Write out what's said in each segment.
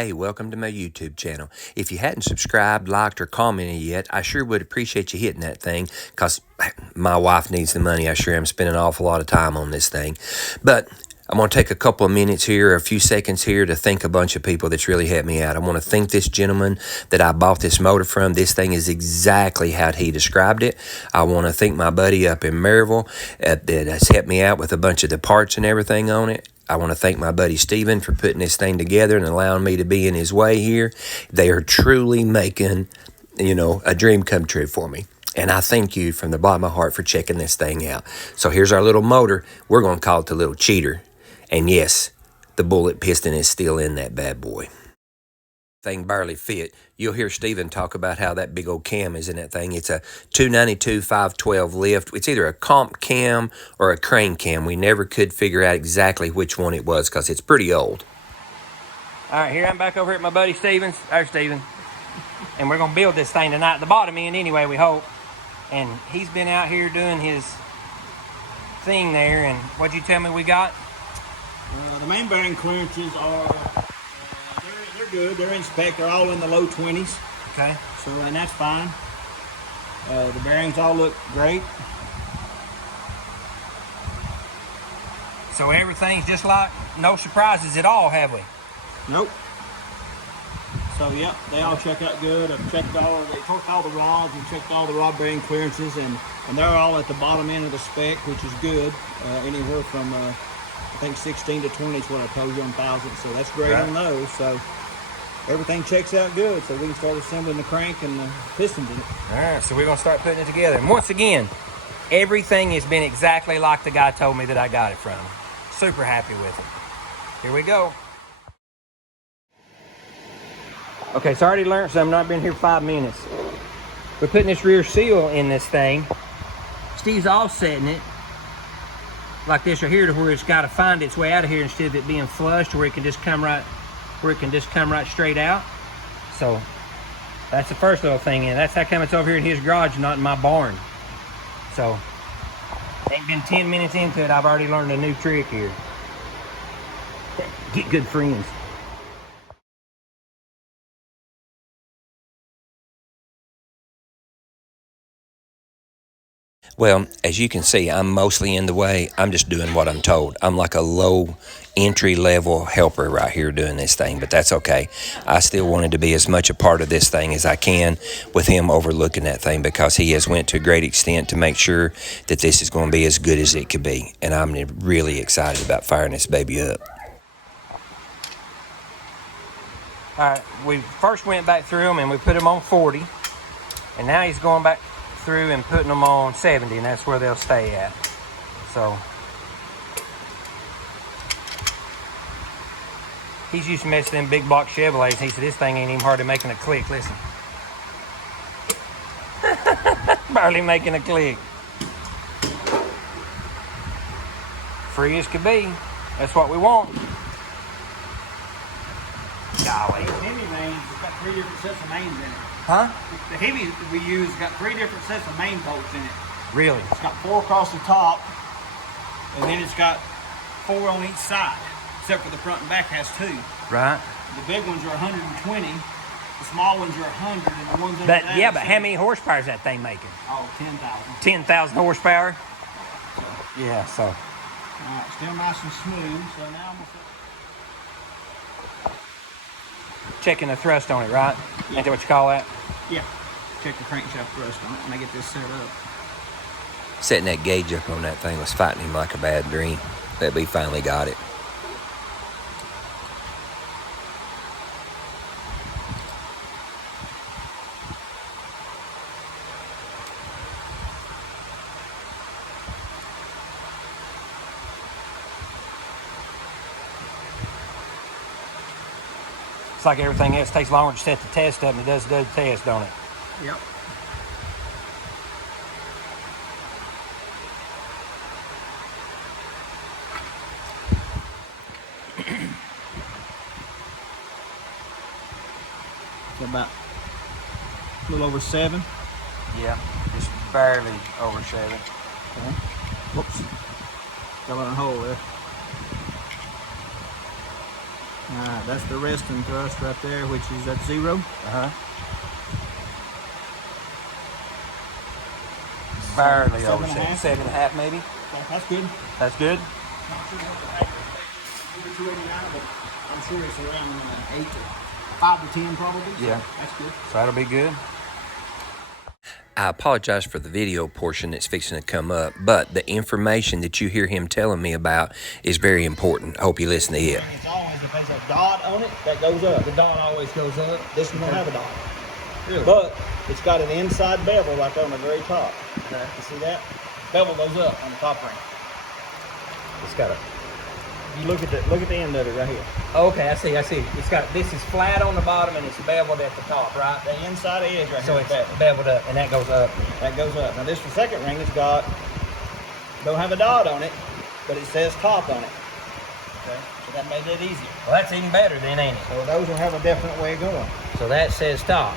Hey, welcome to my YouTube channel. If you hadn't subscribed, liked, or commented yet, I sure would appreciate you hitting that thing, because my wife needs the money. I sure am spending an awful lot of time on this thing. But I'm going to take a couple of minutes here, a few seconds here, to thank a bunch of people that's really helped me out. I want to thank this gentleman that I bought this motor from. This thing is exactly how he described it. I want to thank my buddy up in Maryville that has helped me out with a bunch of the parts and everything on it. I want to thank my buddy Steven for putting this thing together and allowing me to be in his way here. They are truly making, a dream come true for me. And I thank you from the bottom of my heart for checking this thing out. So here's our little motor. We're going to call it the little cheater. And yes, the bullet piston is still in that bad boy. Thing barely fit. You'll hear Steven talk about how that big old cam is in that thing. It's a 292 512 lift. It's either a comp cam or a crane cam. We never could figure out exactly which one it was because it's pretty old. All right, here I'm back over at my buddy Steven's. There's Steven. And we're going to build this thing tonight. The bottom end anyway, we hope. And he's been out here doing his thing there. And what'd you tell me we got? The main bearing clearances are they're good. They're in spec. They're all in the low 20s. Okay. So, and that's fine. The bearings all look great. So everything's just like no surprises at all, have we? Nope. So, yep, they all check out good. I've checked they torqued all the rods and checked all the rod bearing clearances, and they're all at the bottom end of the spec, which is good. Anywhere from I think 16 to 20 is what I told you on 1,000, so that's great on those. So everything checks out good, so we can start assembling the crank and the pistons in it. All right, so we're going to start putting it together. And once again, everything has been exactly like the guy told me that I got it from. Super happy with it. Here we go. Okay, so I already learned something. I've been here 5 minutes. We're putting this rear seal in this thing. Steve's offsetting it like this right here to where it's got to find its way out of here instead of it being flush, to where it can just come right straight out. So that's the first little thing in. That's how come it's over here in his garage, not in my barn. So ain't been 10 minutes into it, I've already learned a new trick here. Get good friends. Well, as you can see, I'm mostly in the way. I'm just doing what I'm told. I'm like a low entry-level helper right here doing this thing, but that's okay. I still wanted to be as much a part of this thing as I can with him overlooking that thing, because he has went to a great extent to make sure that this is going to be as good as it could be. And I'm really excited about firing this baby up. All right, we first went back through them and we put them on 40. And now he's going back through and putting them on 70, and that's where they'll stay at. So he's used to mess with them big block Chevrolets, and he said this thing ain't even hardly making a click. Listen. Barely making a click. Free as could be. That's what we want. Golly. The heavy mains, it's got 3 different sets of mains in it. Huh? The heavy we use got 3 different sets of main bolts in it. Really? It's got 4 across the top, and then it's got 4 on each side, except for the front and back has 2. Right. The big ones are 120, the small ones are 100, and the ones under that. Yeah, but how many horsepower is that thing making? Oh, 10,000. 10,000 horsepower? Yeah, so. All right, still nice and smooth, so now I'm going to Checking the thrust on it, right? Yeah. Ain't that what you call that? Yeah. Check the crankshaft thrust on it when I get this set up. Setting that gauge up on that thing was fighting him like a bad dream, but we finally got it. It's like everything else takes longer to set the test up than it does the test, don't it? Yep. So about a little over 7. Yeah, just barely over 7. Okay. Whoops. Got on a hole there. That's the resting thrust right there, which is at 0. Barely Seven over and a half. 7.5 maybe. Okay, that's good. That's good. Not sure what the accuracy is, 289, but I'm sure it's around 8 to 5 to 10 probably. So Yeah. that's good. So that'll be good. I apologize for the video portion that's fixing to come up, but the information that you hear him telling me about is very important. I hope you listen to it. It's always, if there's a dot on it, that goes up. The dot always goes up. This one don't have a dot. Really? But it's got an inside bevel right there on the very top. Okay. You see that? Bevel goes up on the top ring. It's got a... You look at the end of it right here. Okay, I see. It's got, this is flat on the bottom and it's beveled at the top, right? The inside edge right So here. it's beveled up and that goes up. That goes up. Now this the second ring has got, don't have a dot on it, but it says top on it. Okay, so that made it easier. Well, that's even better then, ain't it? So those will have a definite way of going. So that says top.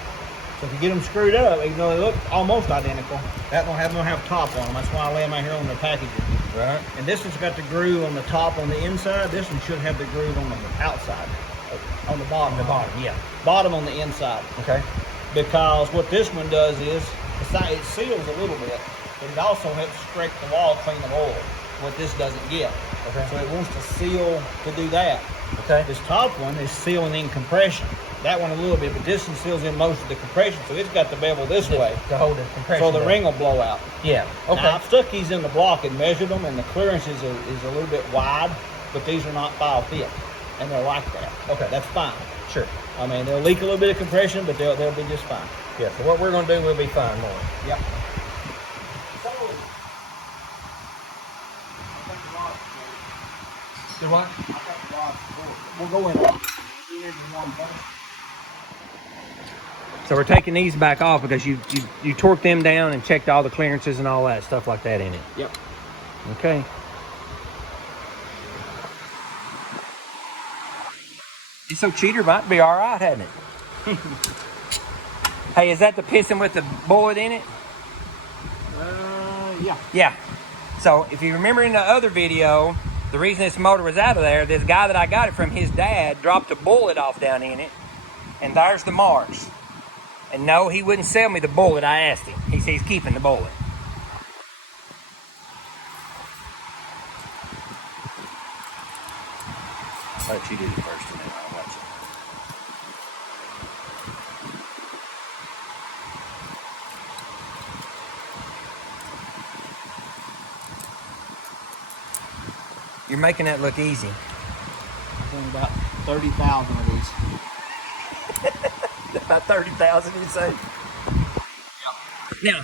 So if you get them screwed up, even though they look almost identical, that don't have top on them. That's why I lay them out here on their packaging. Right. And this one's got the groove on the top on the inside. This one should have the groove on the outside, on the bottom. The bottom, yeah. Bottom on the inside. Okay. Because what this one does is, it seals a little bit, but it also helps scrape the wall clean of oil, what this doesn't get. Okay. So it wants to seal to do that. Okay. This top one is sealing in compression. That one a little bit, but this one seals in most of the compression, so it's got the bevel this way. To hold the compression. So the down. ring will blow out. Yeah. Okay. Now, I've stuck these in the block and measured them, and the clearance is a little bit wide, but these are not file fit, and they're like that. Okay. That's fine. Sure. I mean, they'll leak a little bit of compression, but they'll be just fine. Yeah. So what we're gonna do, we'll be fine more. Yep. Do what? We'll go in. So we're taking these back off because you torqued them down and checked all the clearances and all that stuff like that in it. Yep. Okay. It's so cheater might be all right, hadn't it? Hey, is that the piston with the bullet in it? Yeah. Yeah. So if you remember in the other video, the reason this motor was out of there, this guy that I got it from, his dad dropped a bullet off down in it, and there's the marks. And no, he wouldn't sell me the bullet. I asked him. He said he's keeping the bullet. I'll let you do it first and then I'll watch it. You're making that look easy. I think about 30,000 of these. About 30,000, you say? Yep. Now,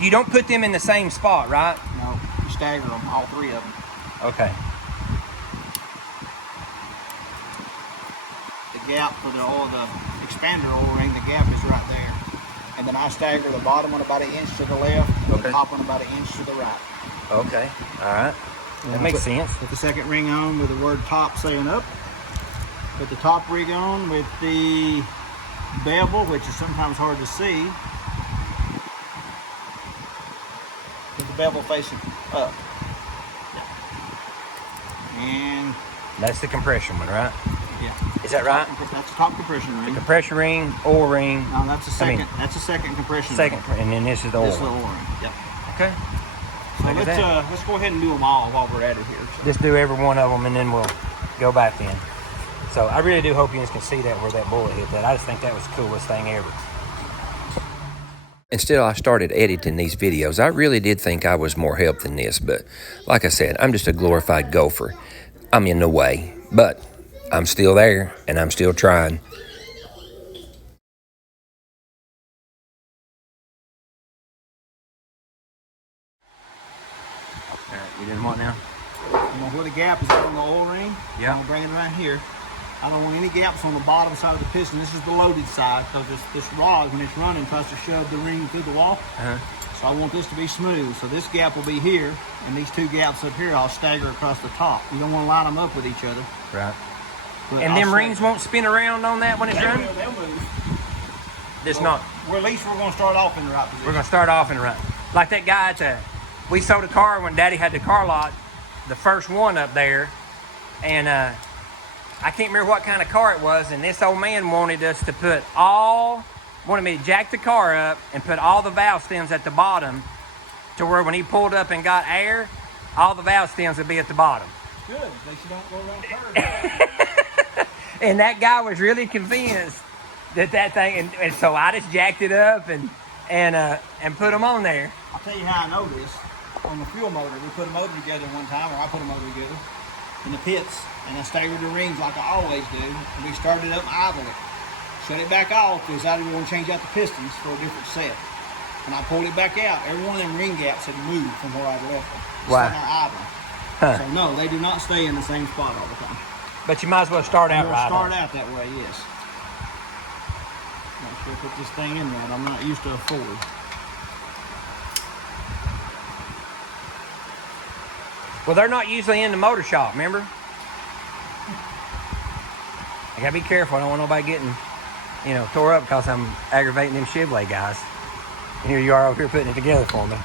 you don't put them in the same spot, right? No, you stagger them, all three of them. Okay. The gap for the expander oil ring, the gap is right there. And then I stagger the bottom one about 1 inch to the left, and Okay. the top one about 1 inch to the right. Okay. All right. That makes sense. Put the second ring on with the word top saying up. Put the top ring on with the bevel, which is sometimes hard to see. With the bevel facing up. And That's the compression one, right? yeah. Is that right? That's the top compression ring. Compression ring, oil ring. No, that's the second. I mean, That's the second compression second, ring. and then this is the This is the oil. oil ring. Yep. Okay. So Look at that. let's go ahead and do them all while we're at it here. So. Just do every one of them, and then we'll go back in. So I really do hope you guys can see that where that bullet hit that. I just think that was the coolest thing ever. Until I started editing these videos, I really did think I was more help than this, but like I said, I'm just a glorified gopher. I'm in the way, but I'm still there, and I'm still trying. All right, you doing what now? I'm gonna where the gap is out on the oil ring. Yeah. I'm gonna bring it right here. I don't want any gaps on the bottom side of the piston. This is the loaded side because this rod, when it's running, tries to shove the ring through the wall. So I want this to be smooth. So this gap will be here, and these two gaps up here, I'll stagger across the top. You don't want to line them up with each other. Right. But And I'll them stagger- rings won't spin around on that when it's running? They'll move. It's not. Well, at least we're gonna start off in the right position. We're gonna start off and run. Like that guy we sold a car when Daddy had the car lot, the first one up there, and I can't remember what kind of car it was, and this old man wanted us to wanted me to jack the car up and put all the valve stems at the bottom to where when he pulled up and got air, all the valve stems would be at the bottom. Good. They should not go around curves. And that guy was really convinced that thing, and so I just jacked it up and put them on there. I'll tell you how I know this. On the fuel motor, we put a motor together one time, or I put a motor together in the pits, and I staggered the rings like I always do. And we started it up and idled it. Shut it back off because I didn't want to change out the pistons for a different set. And I pulled it back out. Every one of them ring gaps had moved from where I'd left them. Wow. Sitting there idling. Huh. So no, they do not stay in the same spot all the time. But you might as well start out right. Start out that way, yes. Make sure I put this thing in right. I'm not used to a Ford. Well, they're not usually in the motor shop, remember? I gotta be careful. I don't want nobody getting, tore up because I'm aggravating them Chevrolet guys. And here you are over here putting it together for me.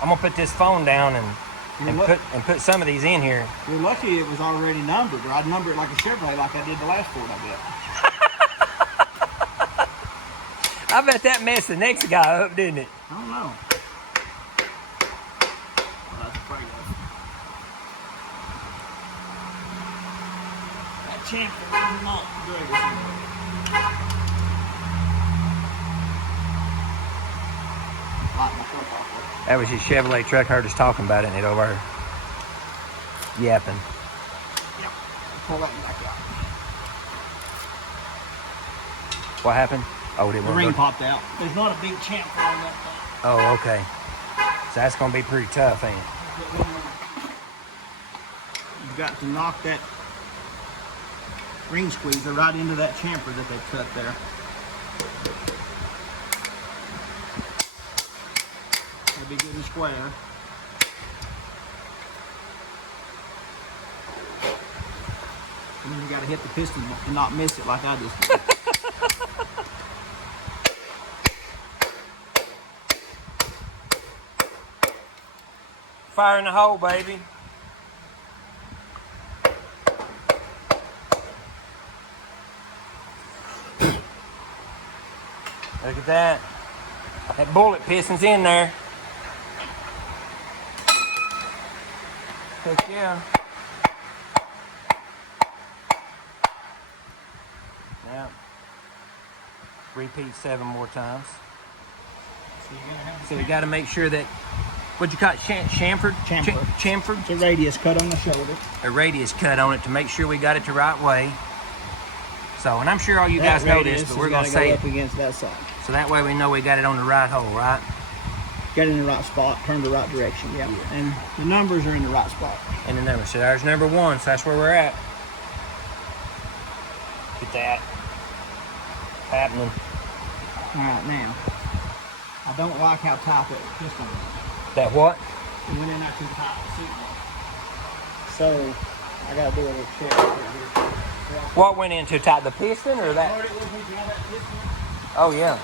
I'm gonna put this phone down and put some of these in here. You're lucky it was already numbered, or I'd number it like a Chevrolet like I did the last Ford I built. I bet that messed the next guy up, didn't it? I don't know. Well, that's afraid of. That chamfer is not good. Light my truck off with it. That was his Chevrolet truck. Heard us talking about it, and it over there yapping. Yep. Pull that back out. What happened? Oh, The ring popped out. There's not a big chamfer on that thing. Oh, okay. So that's gonna be pretty tough, ain't it? You've got to knock that ring squeezer right into that chamfer that they cut there. That'll be good and square. And then you got to hit the piston and not miss it like I just did. Fire in the hole, baby. Look at that. That bullet piston's in there. Heck yeah. Now, repeat 7 more times. So we got to make sure that, what'd you call it, chamfered? Chamfered? It's a radius cut on the shoulder. A radius cut on it to make sure we got it the right way. So, and I'm sure all you guys know this, but we're going to say up against that side. So that way we know we got it on the right hole, right? Got it in the right spot, turn the right direction, yeah. And the numbers are in the right spot. And the number. So there's number 1, so that's where we're at. Get that happening. All right, now, I don't like how tight that piston is. That what? It went in there too tight. So, I got to do a little check right here. What went in too tight? The piston or that? Hard it was when you had that piston. Oh, yeah.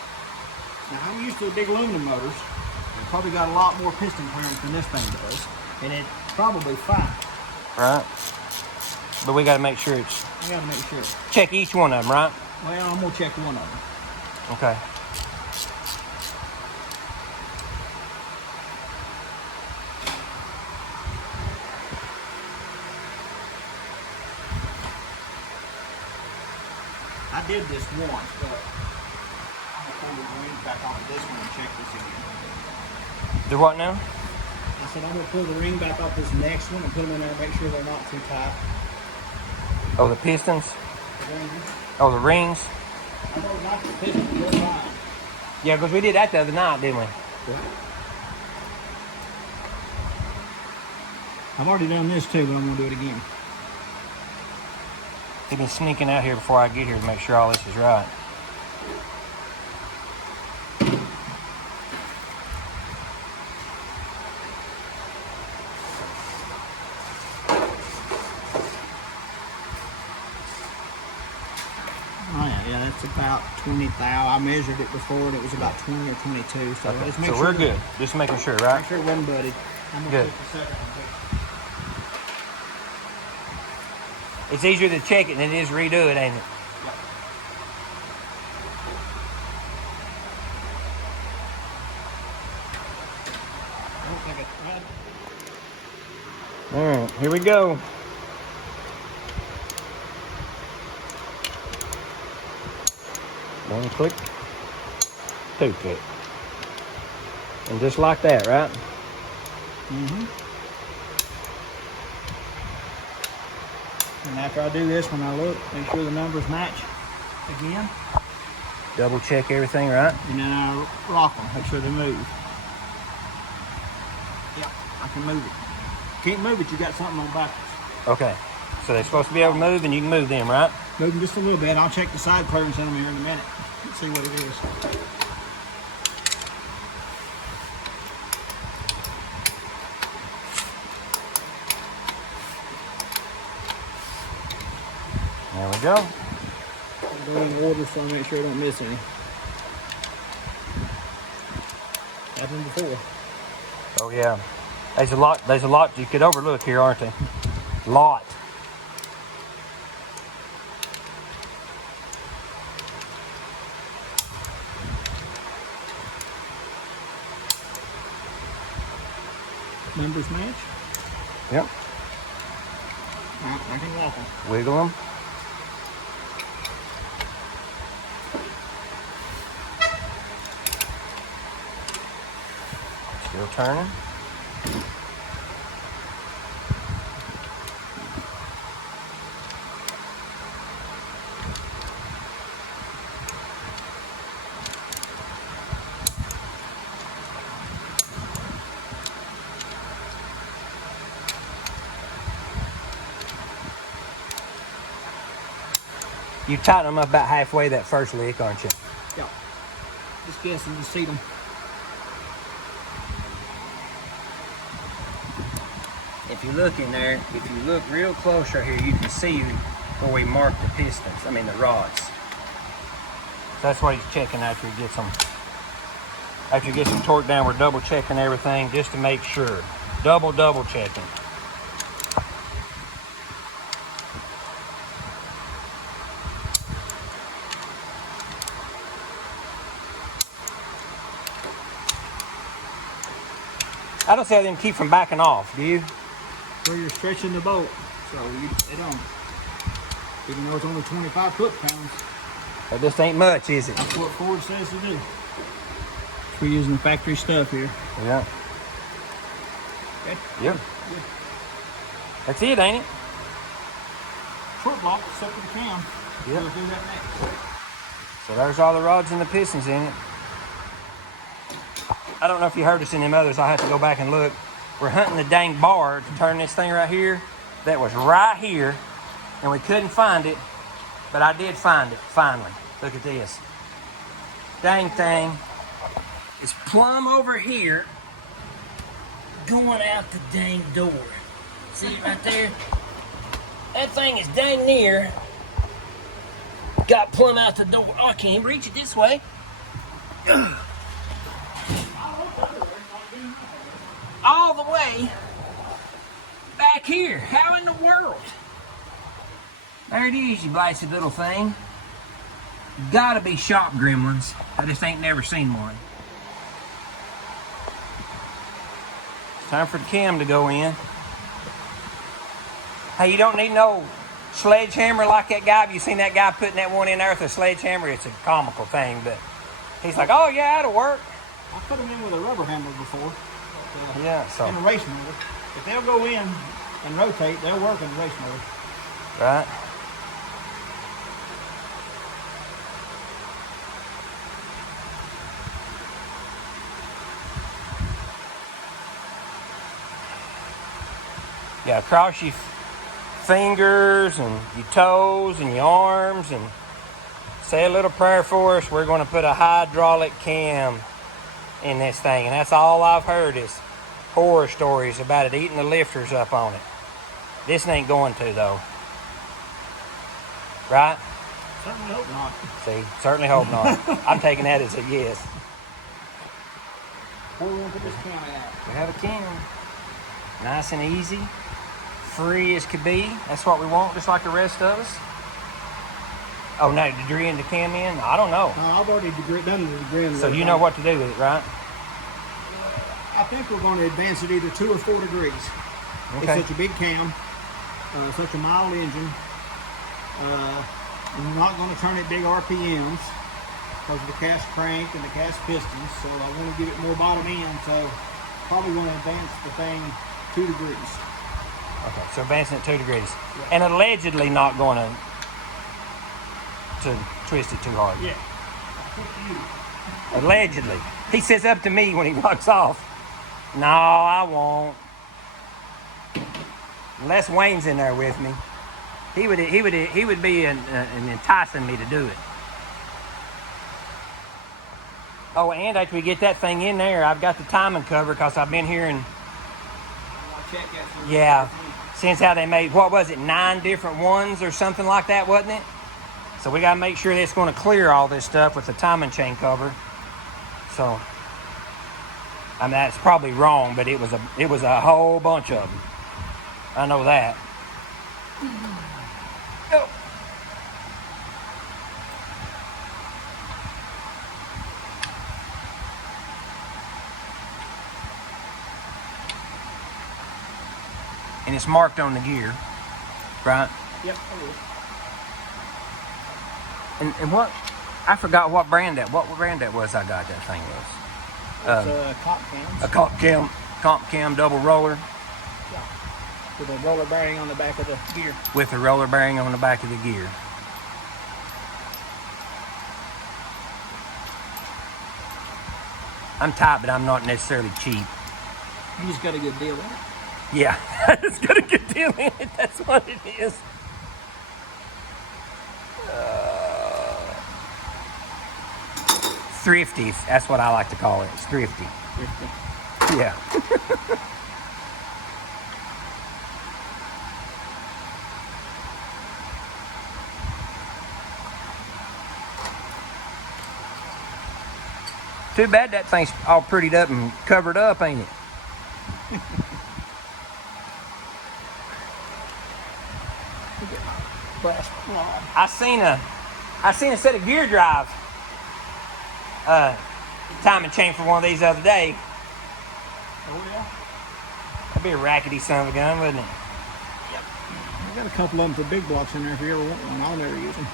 Now, I'm used to the big aluminum motors. They probably got a lot more piston clearance than this thing does. And it's probably fine. Right. But we got to make sure it's... I got to make sure. Check each one of them, right? Well, I'm going to check one of them. Okay. I did this once, but I'm going to pull the rings back onto this one and check this again. Do what now? I said I'm going to pull the ring back off this next one and put them in there and make sure they're not too tight. Oh, the pistons? Rings. Oh, the rings? I don't like the pistons, they're fine. Yeah, because we did that the other night, didn't we? Yeah. I've already done this too, but I'm going to do it again. They've been sneaking out here before I get here to make sure all this is right. Oh yeah, that's about 20 thou. I measured it before and it was about 20 or 22. So, Okay. just make So sure we're good. Just making sure, right? Make sure it wasn't buddy. I'm going to Good. take the second one too. It's easier to check it than it is redo it, ain't it? I don't think it's right. All right, here we go. One click, two click. And just like that, right? And after I do this, when I look, make sure the numbers match again. Double check everything, right? And then I rock them, make sure they move. Yeah, I can move it. Can't move it, you got something on backwards. Okay. So they're supposed to be able to move, and you can move them, right? Move them just a little bit. I'll check the side clearance in them here in a minute. Let's see what it is. There we go. I'll go in order so I make sure I don't miss any. Happened before. Oh yeah. There's a lot you could overlook here, aren't there? Lot. Numbers match? Yep. Alright, I can walk them. Wiggle them. Still turning. You tighten them up about halfway that first lick, aren't you? Yeah. Just guessing to see them. If you look in there, if you look real close right here, you can see where we marked the pistons, the rods. That's what he's checking after he gets them. After he gets them torqued down, we're double checking everything just to make sure. Double checking. I don't see how them keep from backing off, do you? Where you're stretching the bolt, so they don't. Even though it's only 25 foot-pounds. But this ain't much, is it? That's what Ford says to do. We're using the factory stuff here. Yeah. Okay. Yep. Good. That's it, ain't it? Short block, except for the cam. Yep. We'll do that next. So there's all the rods and the pistons in it. I don't know if you heard us in them others. I'll have to go back and look. We're hunting the dang bar to turn this thing right here. That was right here, and we couldn't find it, but I did find it, finally. Look at this. Dang thing is plumb over here, going out the dang door. See it right there? That thing is dang near. Got plumb out the door. Oh, I can't even reach it this way. All the way back here. How in the world? There it is, you blasted little thing. Gotta be shop gremlins. I just ain't never seen one. It's time for the cam to go in. Hey, you don't need no sledgehammer like that guy. Have you seen that guy putting that one in there with a sledgehammer? It's a comical thing, but he's like, oh yeah, that'll work. I put them in with a rubber handle before. Yeah, so. In a race motor. If they'll go in and rotate, they'll work in the race motor. Right. Yeah, cross your fingers and your toes and your arms and say a little prayer for us. We're going to put a hydraulic cam in this thing, and that's all I've heard is horror stories about it eating the lifters up on it. This ain't going to, though. Right? Certainly hope not. See, certainly hope not. I'm taking that as a yes. Where we going to put this cam at? We have a cam. Nice and easy. free as could be. That's what we want, just like the rest of us. Oh, no, degree in the cam in? I don't know. I've already done the degree. So you know what to do with it, right? I think we're going to advance it either 2 or 4 degrees. Okay. It's such a big cam, such a mild engine. We're not going to turn it big RPMs because of the cast crank and the cast pistons. So I want to give it more bottom end. So probably going to advance the thing 2 degrees. Okay, so advancing it 2 degrees. Yeah. And allegedly not going to twist it too hard. Yeah. Allegedly. He says up to me when he walks off. No, I won't. Unless Wayne's in there with me, he would be enticing me to do it. Oh, and after we get that thing in there, I've got the timing cover because I've been hearing. Yeah, since how they made, what was it, 9 different ones or something like that, wasn't it? So we got to make sure that it's going to clear all this stuff with the timing chain cover. So, I mean, that's probably wrong, but it was a whole bunch of them. I know that. Oh. And it's marked on the gear, right? Yep, it is. And what, I forgot what brand that was I got that thing was. It's comp cams. A comp cam double roller. Yeah. With a roller bearing on the back of the gear. With a roller bearing on the back of the gear. I'm tight, but I'm not necessarily cheap. You just got a good deal on it. Yeah, I just got a good deal in it. That's what it is. Thrifty. That's what I like to call it. It's thrifty. Yeah. Too bad that thing's all prettied up and covered up, ain't it? I seen a set of gear drive timing chain for one of these the other day. Oh yeah. That'd be a rackety son of a gun, wouldn't it? Yep. I got a couple of them for big blocks in there if you ever want one. I'll never use them.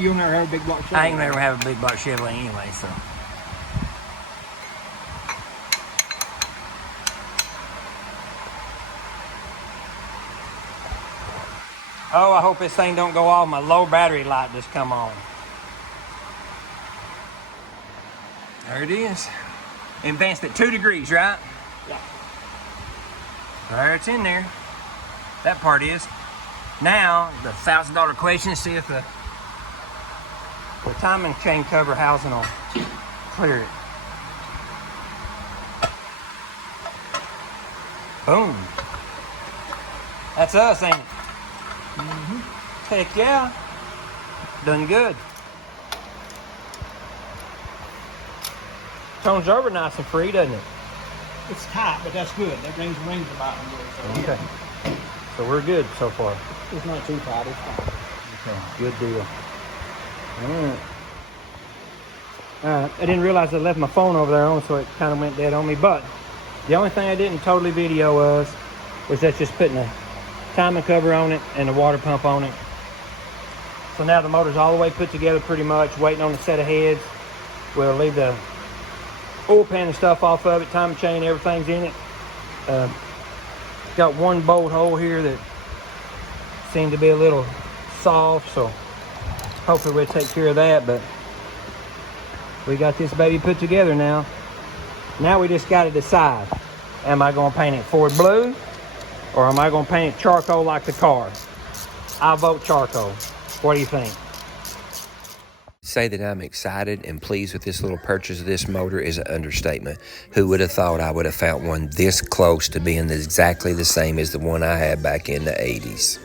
You'll never have a big block Chevrolet. I ain't never have a big block Chevrolet anyway, so. Oh, I hope this thing don't go off. My low battery light just come on. There it is. Advanced at 2 degrees, right? Yeah. There, it's in there. That part is. Now, the $1,000 question is see if the timing chain cover housing will clear it. Boom. That's us, ain't it? Mm-hmm. Heck yeah. Done good. Tones over nice and free, doesn't it? It's tight, but that's good. That brings the rings about them good. So okay. So we're good so far. It's not too tight. It's fine. Okay. Good deal. All right. I didn't realize I left my phone over there on, so it kind of went dead on me. But the only thing I didn't totally video was that's just putting a timing cover on it and a water pump on it. So now the motor's all the way put together pretty much, waiting on a set of heads. We'll leave the oil pan and stuff off of it, timing chain, everything's in it. Got one bolt hole here that seemed to be a little soft, so hopefully we'll take care of that. But we got this baby put together now. Now we just got to decide, am I going to paint it Ford blue or am I going to paint it charcoal like the car? I vote charcoal. What do you think? Say that I'm excited and pleased with this little purchase of this motor is an understatement. Who would have thought I would have found one this close to being exactly the same as the one I had back in the 80s?